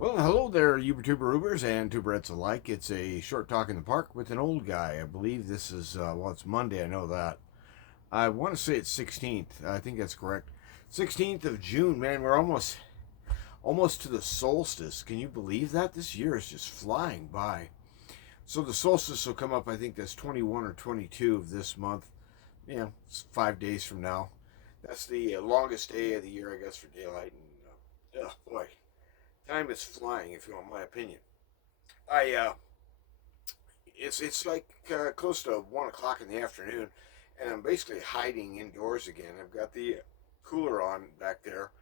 Well, hello there, YouTubers and tuberettes alike. It's a short talk in the park with an old guy. I believe this is, it's Monday, I know that. I want to say it's 16th. I think that's correct. 16th of June, man, we're almost to the solstice. Can you believe that? This year is just flying by. So the solstice will come up, I think that's 21 or 22 of this month. Yeah, it's 5 days from now. That's the longest day of the year, I guess, for daylight. And, oh boy, time is flying, if you want my opinion. I it's like close to 1 o'clock in the afternoon, and I'm basically hiding indoors again. I've got the cooler on back there,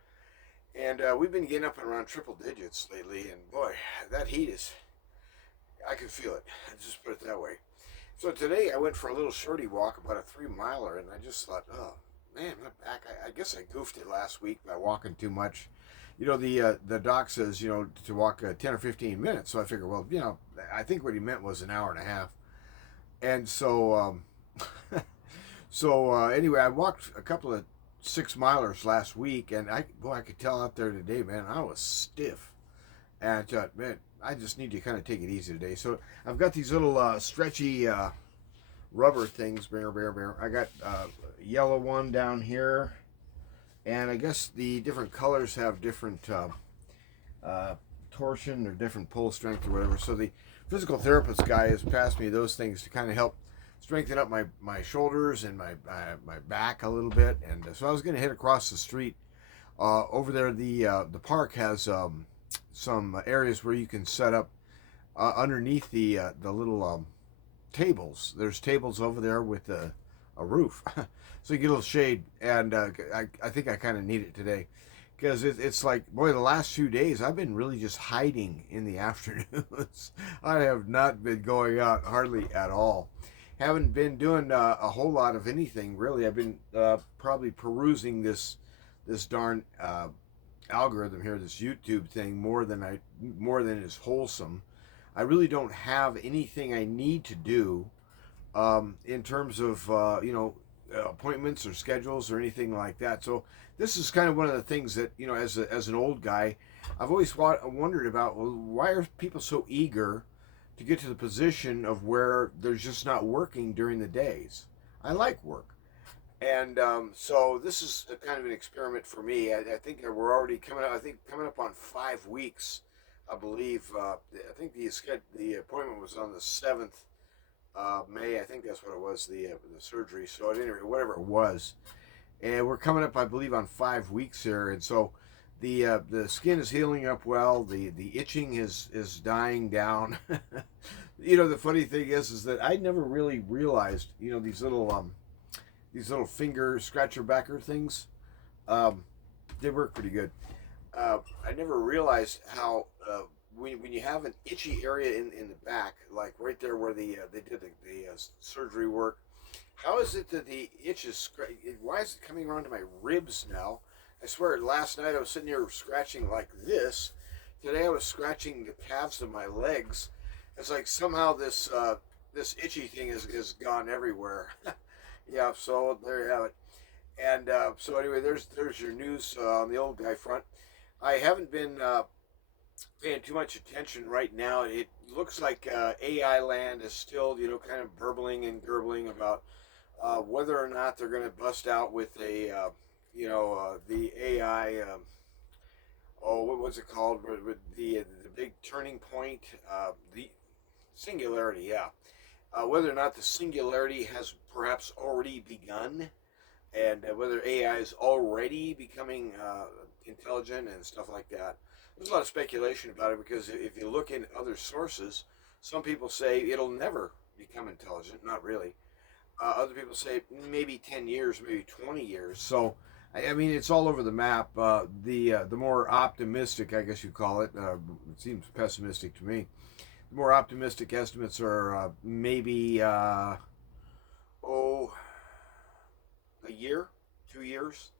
and we've been getting up around triple digits lately. And boy, that heat is, I can feel it. Just put it that way. So today I went for a little shorty walk, about a 3 miler, and I just thought, oh man, my back. I guess I goofed it last week by walking too much. The doc says to walk 10 or 15 minutes. So I figured, well, I think what he meant was an hour and a half. And anyway, I walked a couple of 6 milers last week, and I could tell out there today, man, I was stiff. And I thought, man, I just need to kind of take it easy today. So I've got these little stretchy rubber things. Bear. I got a yellow one down here, and I guess the different colors have different uh, torsion or different pull strength or whatever. So the physical therapist guy has passed me those things to kind of help strengthen up my shoulders and my back a little bit. And so I was going to hit across the street. Over there, the park has some areas where you can set up underneath the little tables. There's tables over there with a roof, so you get a little shade. And I think I kind of need it today because it's like, boy, the last few days I've been really just hiding in the afternoons. I have not been going out hardly at all. Haven't been doing a whole lot of anything really. I've been probably perusing this darn algorithm here, this YouTube thing, more than is wholesome. I really don't have anything I need to do in terms of appointments or schedules or anything like that. So this is kind of one of the things that as an old guy, I've always wondered about. Well, why are people so eager to get to the position of where they're just not working during the days? I like work. And so this is a kind of an experiment for me. I think that we're already coming up. I think coming up on 5 weeks, I believe. I think the appointment was on the 7th May. I think that's what it was. The surgery. So at any rate, whatever it was, and we're coming up, I believe, on 5 weeks here. And so the skin is healing up well. The itching is dying down. The funny thing is that I never really realized these little finger scratcher backer things. Um, they work pretty good. I never realized how when you have an itchy area in the back, like right there where they did the surgery work, how is it that the itch is why is it coming around to my ribs now? I swear, last night I was sitting here scratching like this. Today I was scratching the calves of my legs. It's like somehow this itchy thing is gone everywhere. Yeah, so there you have it. And so anyway, there's your news on the old guy front. I haven't been paying too much attention right now. It looks like AI land is still, kind of burbling and gurgling about whether or not they're going to bust out with the AI. What was it called? With the big turning point, the singularity. Yeah, whether or not the singularity has perhaps already begun, and whether AI is already becoming intelligent and stuff like that. There's a lot of speculation about it because if you look in other sources, some people say it'll never become intelligent. Not really. Other people say maybe 10 years, maybe 20 years. So, I mean, it's all over the map. The more optimistic, I guess you call it, it seems pessimistic to me. The more optimistic estimates are maybe oh a year, 2 years,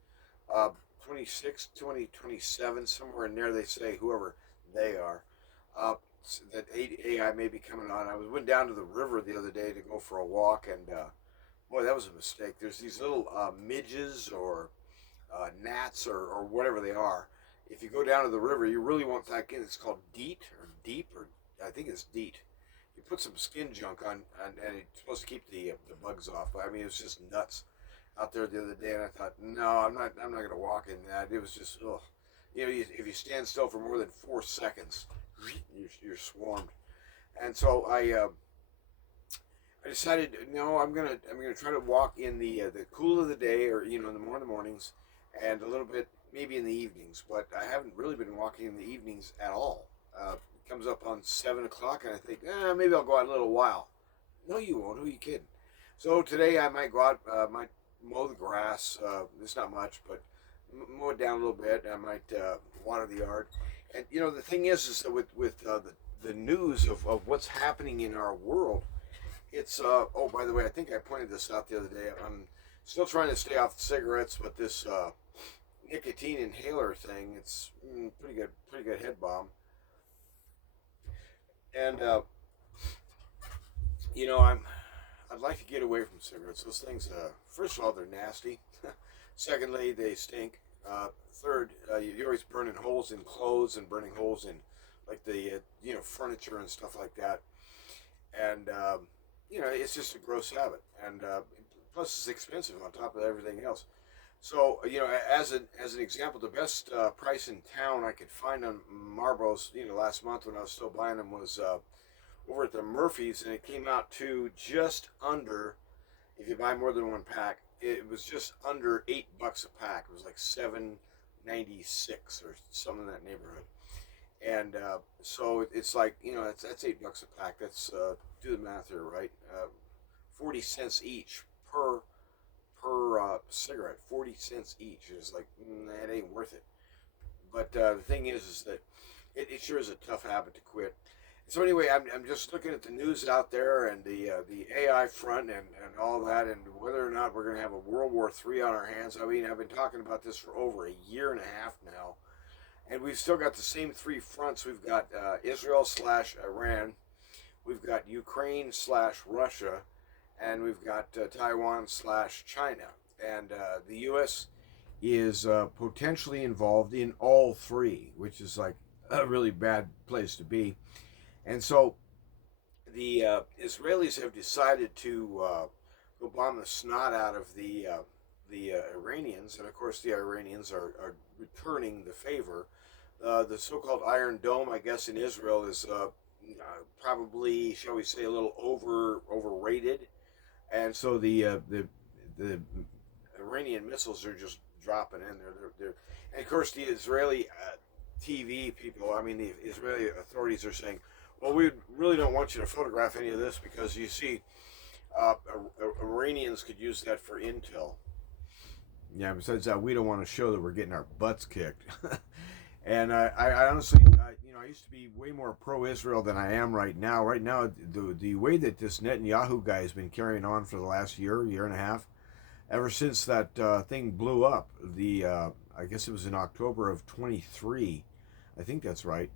uh, 26, 2027, somewhere in there. They say whoever they are, that AI may be coming on. Went down to the river the other day to go for a walk, and boy, that was a mistake. There's these little midges or gnats or whatever they are if you go down to the river, you really want that. It's called DEET or DEEP, or I think it's DEET. You put some skin junk on, and it's supposed to keep the bugs off. But I mean, it was just nuts out there the other day, and I thought, no, I'm not gonna walk in that. It was just, ugh. You know, if you stand still for more than 4 seconds, you're swarmed. And so I decided, no, I'm gonna try to walk in the cool of the day, or in the mornings, and a little bit maybe in the evenings. But I haven't really been walking in the evenings at all. It comes up on 7 o'clock, and I think, maybe I'll go out a little while. No, you won't. Who are you kidding? So today I might go out, might mow the grass. It's not much, but mow it down a little bit. I might water the yard. And the thing is that with the news of what's happening in our world, it's oh, by the way, I think I pointed this out the other day. I'm still trying to stay off the cigarettes, but this nicotine inhaler thing, it's pretty good head bomb. And I'd like to get away from cigarettes. Those things, first of all, they're nasty. Secondly, they stink. Third, you're always burning holes in clothes and burning holes in like the furniture and stuff like that. And it's just a gross habit. And plus, it's expensive on top of everything else. So as an example, the best price in town I could find on Marlboros, last month when I was still buying them, was over at the Murphy's, and it came out to just under, if you buy more than one pack, it was just under $8 a pack. It was like $7.96 or something in that neighborhood. And so it's like, that's $8 a pack. That's do the math here, right? 40 cents each per cigarette. 40 cents each. It's like, that ain't worth it. But the thing is that it sure is a tough habit to quit. So anyway, I'm just looking at the news out there, and the AI front, and all that, and whether or not we're going to have a World War III on our hands. I mean, I've been talking about this for over a year and a half now, and we've still got the same three fronts. We've got Israel/Iran, we've got Ukraine/Russia, and we've got Taiwan/China. And the U.S. is potentially involved in all three, which is like a really bad place to be. And so the Israelis have decided to go bomb the snot out of the Iranians, and of course the Iranians are returning the favor. The so-called Iron Dome, I guess, in Israel is probably, shall we say, a little overrated, and so the Iranian missiles are just dropping in there. And of course the Israeli TV people, I mean the Israeli authorities, are saying, well, we really don't want you to photograph any of this because you see, Iranians could use that for intel. Yeah, besides that, we don't want to show that we're getting our butts kicked. And I honestly, I used to be way more pro-Israel than I am right now. Right now, the way that this Netanyahu guy has been carrying on for the last year and a half, ever since that thing blew up, I guess it was in October of 23, I think that's right.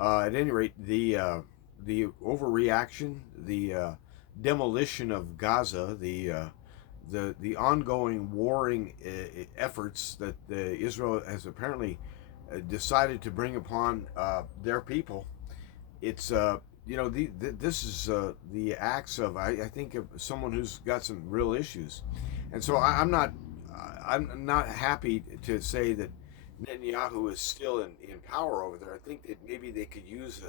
At any rate, the overreaction, the demolition of Gaza, the ongoing warring efforts that Israel has apparently decided to bring upon their people. It's this is the acts of, I think, of someone who's got some real issues, and so I'm not happy to say that Netanyahu is still in power over there. I think that maybe they could use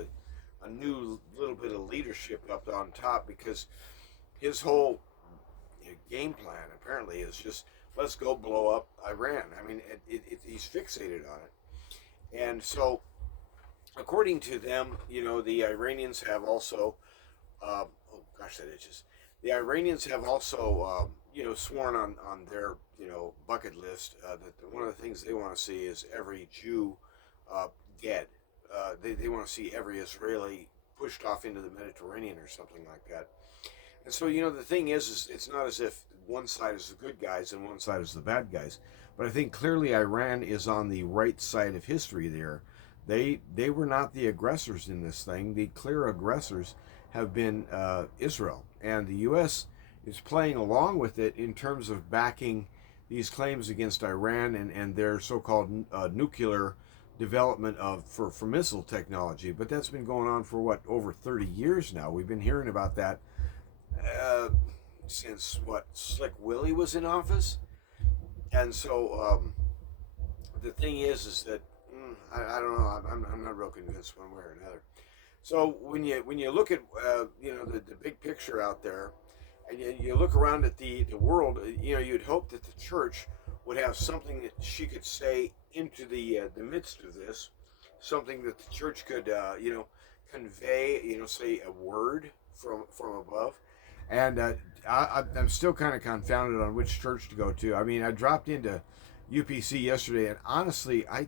a new little bit of leadership up on top, because his whole game plan apparently is just, let's go blow up Iran. I mean, he's fixated on it. And so, according to them, the Iranians have also, oh gosh, that itches. The Iranians have also, sworn on their, bucket list that one of the things they want to see is every Jew dead. They want to see every Israeli pushed off into the Mediterranean or something like that. And so, the thing is it's not as if one side is the good guys and one side is the bad guys. But I think clearly Iran is on the right side of history there. They were not the aggressors in this thing. The clear aggressors have been Israel. And the U.S. is playing along with it in terms of backing these claims against Iran and their so-called nuclear development of for missile technology, but that's been going on for what, over 30 years now. We've been hearing about that uh, since what, Slick Willie was in office. And so the thing is that I don't know. I'm not real convinced one way or another. So when you look at the big picture out there, and you look around at the world, you'd hope that the church would have something that she could say into the midst of this, something that the church could convey, say a word from above. And I'm still kind of confounded on which church to go to. I mean, I dropped into UPC yesterday, and honestly, I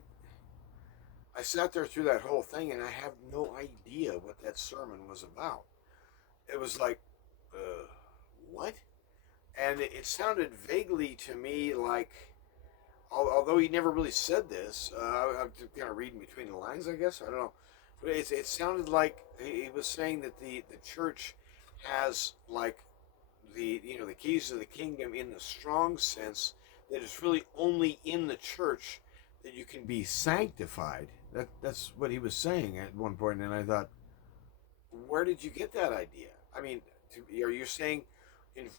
sat there through that whole thing, and I have no idea what that sermon was about. It was like, what? And it sounded vaguely to me like, although he never really said this, I'm kind of reading between the lines, I guess. I don't know. But it sounded like he was saying that the church has like the keys to the kingdom in the strong sense, that it's really only in the church that you can be sanctified. That's what he was saying at one point, and I thought, where did you get that idea? I mean, are you saying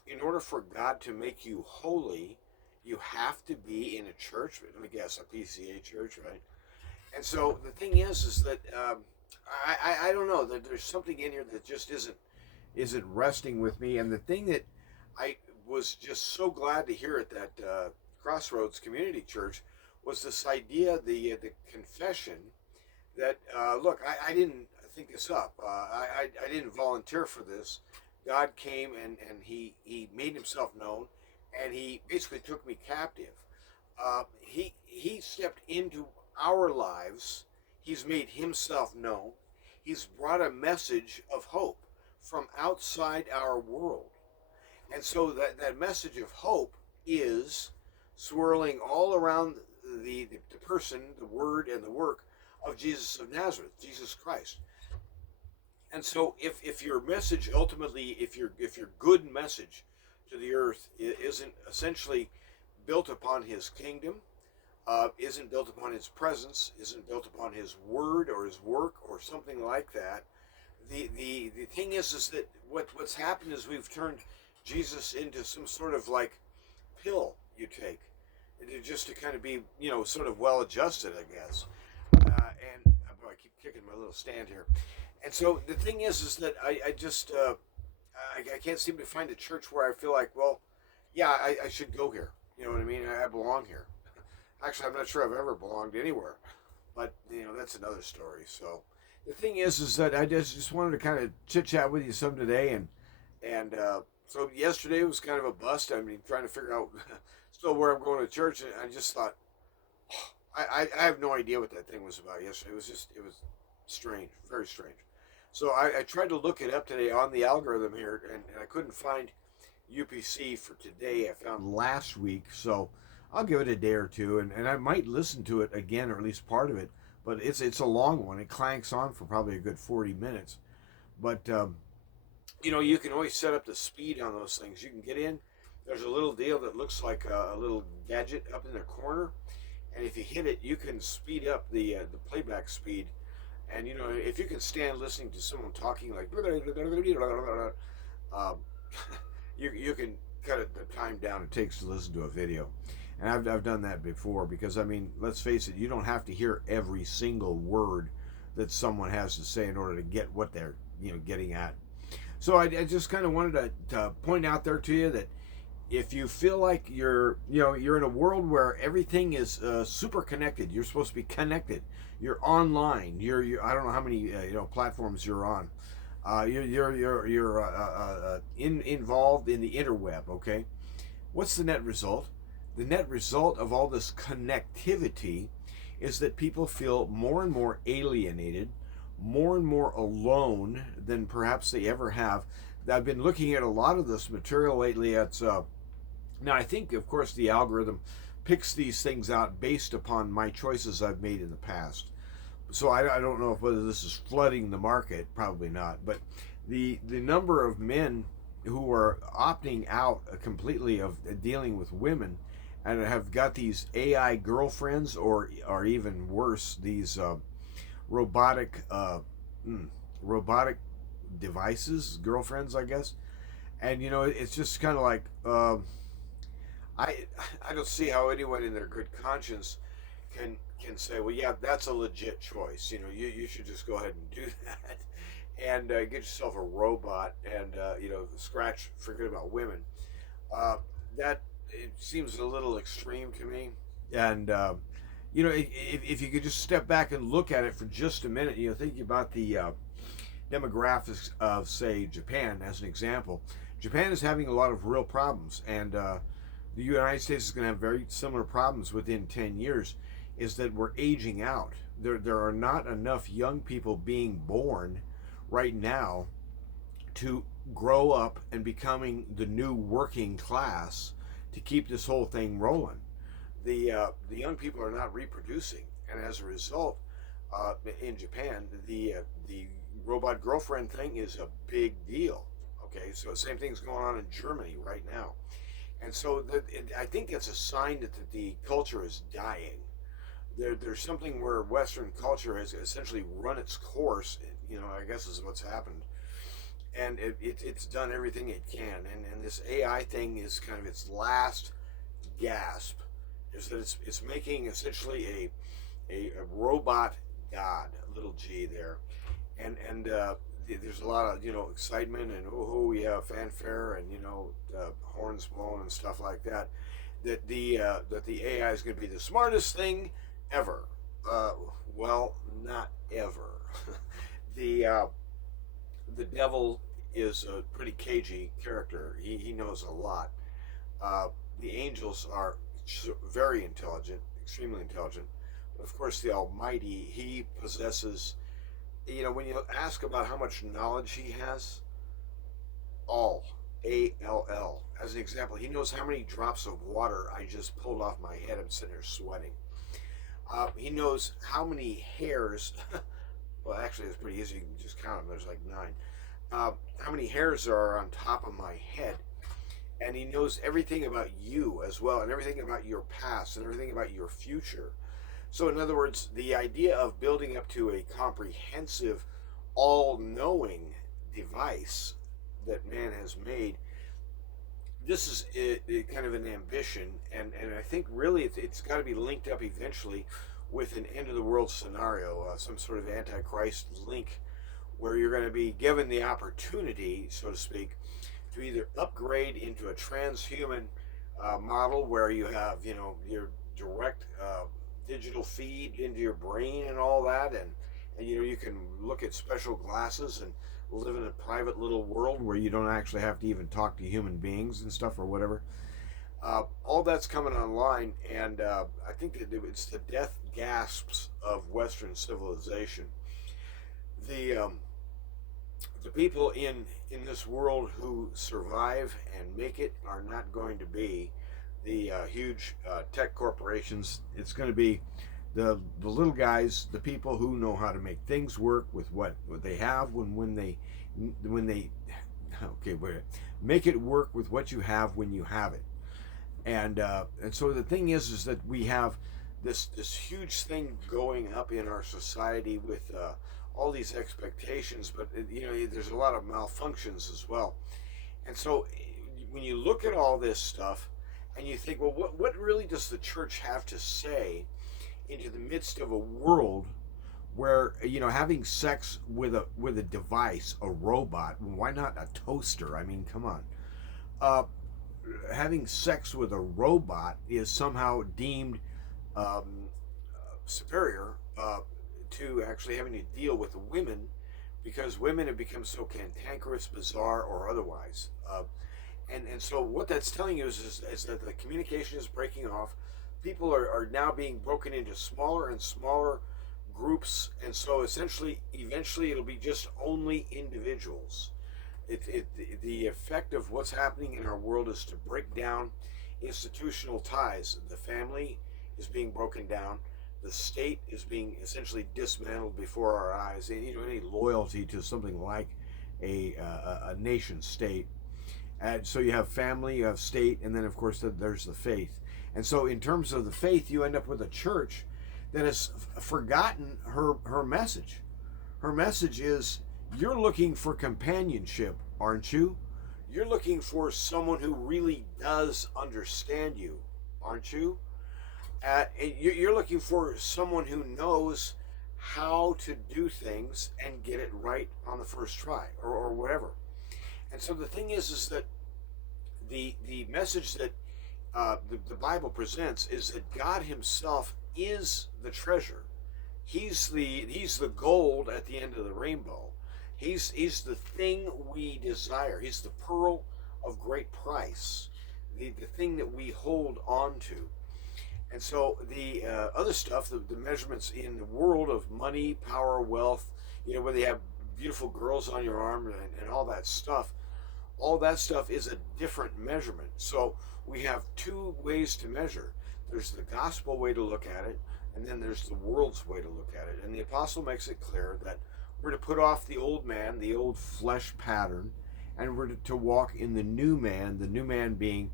in order for God to make you holy, you have to be in a church? Let me guess, a PCA church, right? And so the thing is that I don't know, that there's something in here that just isn't resting with me. And the thing that I was just so glad to hear at that Crossroads Community Church was this idea, the confession that look, I didn't think this up. I didn't volunteer for this. God came and he made himself known, and he basically took me captive. He stepped into our lives. He's made himself known. He's brought a message of hope from outside our world. And so that message of hope is swirling all around the person, the word, and the work of Jesus of Nazareth, Jesus Christ. And so if your message ultimately, if your good message to the earth isn't essentially built upon his kingdom, isn't built upon his presence, isn't built upon his word or his work or something like that, the thing is that what's happened is we've turned Jesus into some sort of like pill you take, just to kind of be sort of well adjusted, I guess. And boy, I keep kicking my little stand here. And so the thing is that I just I can't seem to find a church where I feel like, well, yeah, I should go here. You know what I mean? I belong here. Actually, I'm not sure I've ever belonged anywhere, but that's another story. So the thing is that I just wanted to kind of chit chat with you some today, and so yesterday was kind of a bust. I mean, trying to figure out still where I'm going to church, and I just thought, oh, I have no idea what that thing was about yesterday. It was strange, very strange. So I tried to look it up today on the algorithm here, and I couldn't find UPC for today. I found last week, so I'll give it a day or two, and I might listen to it again, or at least part of it. But it's a long one. It clanks on for probably a good 40 minutes. But you can always set up the speed on those things. You can get in. There's a little deal that looks like a little gadget up in the corner, and if you hit it, you can speed up the playback speed. And if you can stand listening to someone talking like, you can cut the time down it takes to listen to a video. And I've done that before, because I mean, let's face it, you don't have to hear every single word that someone has to say in order to get what they're getting at. So I just kind of wanted to point out there to you that if you feel like you're in a world where everything is super connected, you're supposed to be connected. You're online. You're I don't know how many platforms you're on. You're involved in the interweb. Okay, what's the net result? The net result of all this connectivity is that people feel more and more alienated, more and more alone than perhaps they ever have. I've been looking at a lot of this material lately. Now, I think, of course, the algorithm picks these things out based upon my choices I've made in the past. So I don't know whether this is flooding the market. Probably not. But the number of men who are opting out completely of dealing with women and have got these AI girlfriends, or even worse, these robotic mm, robotic devices, girlfriends, I guess. And it's just kind of like I I don't see how anyone in their good conscience can say, well, yeah, that's a legit choice. You should just go ahead and do that, and get yourself a robot, and forget about women. Uh, that it seems a little extreme to me, and if you could just step back and look at it for just a minute, thinking about the demographics of, say, Japan as an example. Japan is having a lot of real problems, and the United States is going to have very similar problems within 10 years. Is that we're aging out. There are not enough young people being born right now to grow up and becoming the new working class to keep this whole thing rolling. The young people are not reproducing, and as a result, in Japan, the robot girlfriend thing is a big deal. Okay, so the same thing's going on in Germany right now, and so I think that's a sign that the culture is dying. There's something where Western culture has essentially run its course. I guess is what's happened, and it's done everything it can, and this AI thing is kind of its last gasp. Is that it's making essentially a robot god, little g there, and there's a lot of excitement and yeah, fanfare, and horns blowing and stuff like that. That the AI is going to be the smartest thing ever. Uh, well, not ever. the the devil is a pretty cagey character. He knows a lot. Uh, the angels are very intelligent, extremely intelligent. But of course, the Almighty, he possesses. When you ask about how much knowledge he has, all, ALL. As an example, he knows how many drops of water I just pulled off my head. I'm sitting there sweating. He knows how many hairs. Well, actually, it's pretty easy. You can just count them. There's like 9. How many hairs there are on top of my head. And he knows everything about you as well, and everything about your past, and everything about your future. So, in other words, the idea of building up to a comprehensive, all knowing device that man has made, this is kind of an ambition, and I think really it's got to be linked up eventually with an end of the world scenario, some sort of antichrist link, where you're going to be given the opportunity, so to speak, to either upgrade into a transhuman model where you have your direct digital feed into your brain and all that, and you can look at special glasses and live in a private little world where you don't actually have to even talk to human beings and stuff or whatever. All that's coming online, and I think that it's the death gasps of Western civilization. The the people in this world who survive and make it are not going to be the huge tech corporations. It's going to be the little guys, the people who know how to make things work with what they have when they okay, wait, make it work with what you have when you have it. And so the thing is that we have this huge thing going up in our society with all these expectations, but there's a lot of malfunctions as well. And so when you look at all this stuff and you think, well, what really does the church have to say into the midst of a world where having sex with a device, a robot, why not a toaster? I mean, come on. Uh, Having sex with a robot is somehow deemed superior to actually having to deal with women, because women have become so cantankerous, bizarre, or otherwise. And so what that's telling you is that the communication is breaking off. People are now being broken into smaller and smaller groups, and so essentially, eventually, it'll be just only individuals. The effect of what's happening in our world is to break down institutional ties. The family is being broken down. The state is being essentially dismantled before our eyes. Any loyalty to something like a nation state. And so you have family, you have state, and then of course there's the faith. And so in terms of the faith, you end up with a church that has forgotten her message. Her message is, you're looking for companionship, aren't you? You're looking for someone who really does understand you, aren't you? You're looking for someone who knows how to do things and get it right on the first try, or whatever. And so the thing is that the message that the Bible presents is that God Himself is the treasure. He's the gold at the end of the rainbow. He's the thing we desire. He's the pearl of great price, the thing that we hold on to. And so the other stuff, the measurements in the world of money, power, wealth, where they have beautiful girls on your arm and all that stuff is a different measurement. So we have two ways to measure. There's the gospel way to look at it, and then there's the world's way to look at it. And the apostle makes it clear that we're to put off the old man, the old flesh pattern, and we're to walk in the new man being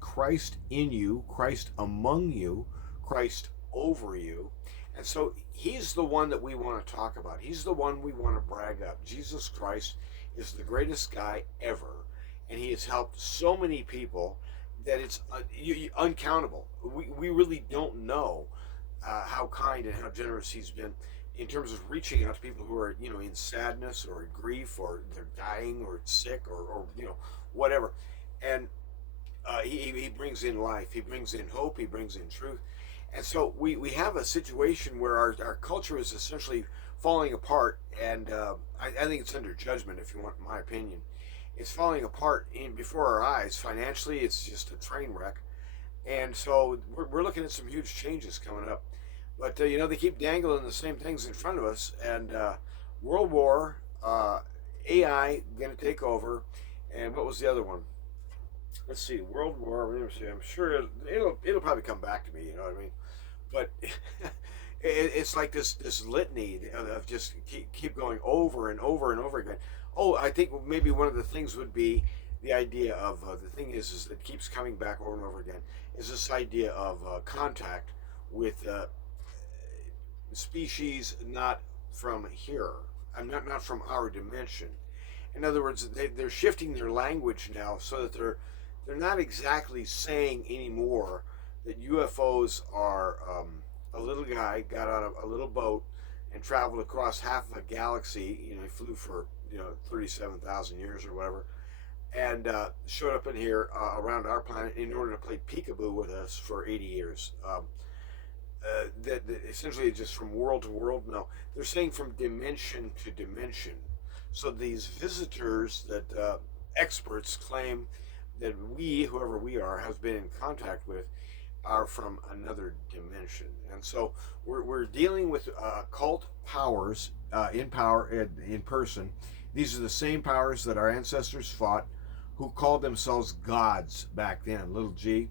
Christ in you, Christ among you, Christ over you. And so He's the one that we want to talk about. He's the one we want to brag up. Jesus Christ is the greatest guy ever, and He has helped so many people that it's uncountable. We really don't know how kind and how generous He's been in terms of reaching out to people who are in sadness or in grief, or they're dying or sick, or whatever. And he brings in life, He brings in hope, He brings in truth. And so we have a situation where our culture is essentially falling apart, and I think it's under judgment, if you want my opinion. It's falling apart before our eyes. Financially, it's just a train wreck. And so we're looking at some huge changes coming up. But, they keep dangling the same things in front of us. And World War, AI going to take over. And what was the other one? Let's see, World War. I'm sure it'll probably come back to me, you know what I mean? But it's like this litany of just keep going over and over and over again. Oh, I think maybe one of the things would be the idea of the thing is that keeps coming back over and over again is this idea of contact with species not from here. I'm not from our dimension. In other words, they're shifting their language now so that they're not exactly saying anymore that UFOs are a little guy got out of a little boat and traveled across half of a galaxy. He flew for 37,000 years or whatever, and showed up in here around our planet in order to play peekaboo with us for 80 years. That essentially just from world to world. No, they're saying from dimension to dimension. So these visitors that experts claim that whoever we are, have been in contact with, are from another dimension. And so we're dealing with cult powers in person. These are the same powers that our ancestors fought, who called themselves gods back then, little g.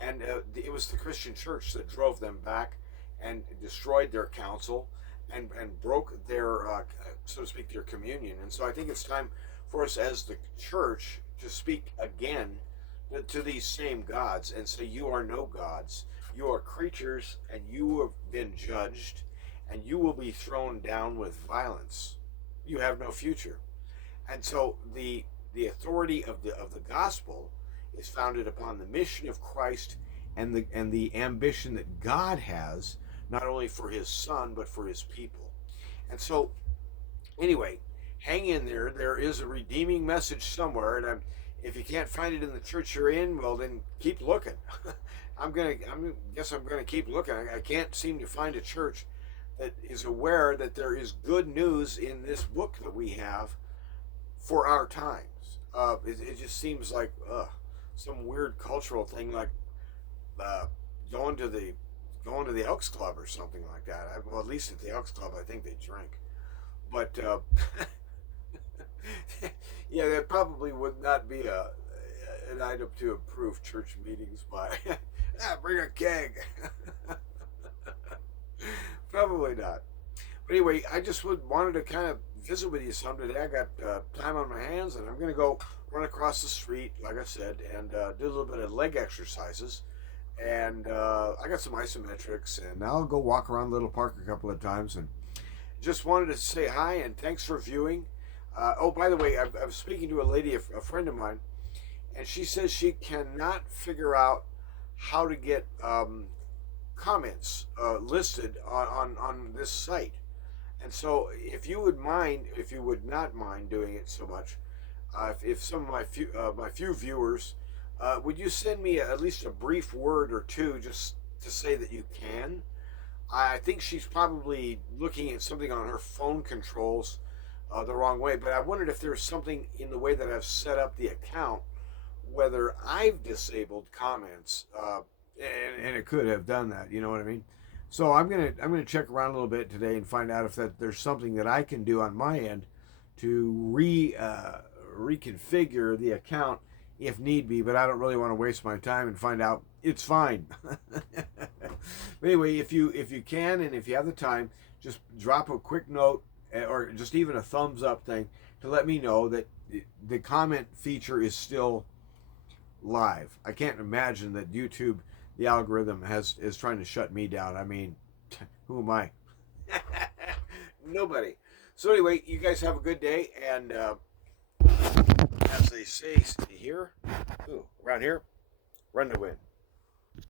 And it was the Christian church that drove them back and destroyed their council and broke their, so to speak, their communion. And so I think it's time for us as the church to speak again to these same gods and say, you are no gods. You are creatures, and you have been judged, and you will be thrown down with violence. You have no future. And so the authority of the gospel is founded upon the mission of Christ and the ambition that God has, not only for His Son but for His people. And so, anyway, hang in there. There is a redeeming message somewhere, and if you can't find it in the church you're in, well, then keep looking. I guess I'm gonna keep looking. I can't seem to find a church that is aware that there is good news in this book that we have for our times. It just seems like some weird cultural thing, like going to the Elks Club or something like that. Well, at least at the Elks Club, I think they drink. But yeah, that probably would not be an item to approve church meetings by. Bring a keg. Probably not. But anyway, I just wanted to kind of visit with you some today. I got time on my hands, and I'm going to go run across the street, like I said, and do a little bit of leg exercises. and I got some isometrics, and I'll go walk around Little Park a couple of times, and just wanted to say hi and thanks for viewing. Oh, by the way, I was speaking to a lady, a friend of mine, and she says she cannot figure out how to get comments listed on this site. And so, if you would not mind doing it so much, if some of my few viewers, would you send me at least a brief word or two just to say that you can? I think she's probably looking at something on her phone controls the wrong way. But I wondered if there's something in the way that I've set up the account, whether I've disabled comments, and it could have done that. You know what I mean? So I'm gonna check around a little bit today and find out if there's something that I can do on my end to reconfigure the account if need be. But I don't really want to waste my time and find out it's fine. But anyway, if you can and if you have the time, just drop a quick note or just even a thumbs up thing to let me know that the comment feature is still live. I can't imagine that YouTube, the algorithm, is trying to shut me down. I mean, who am I? Nobody. So anyway, you guys have a good day, and as they say here, around here, run to win.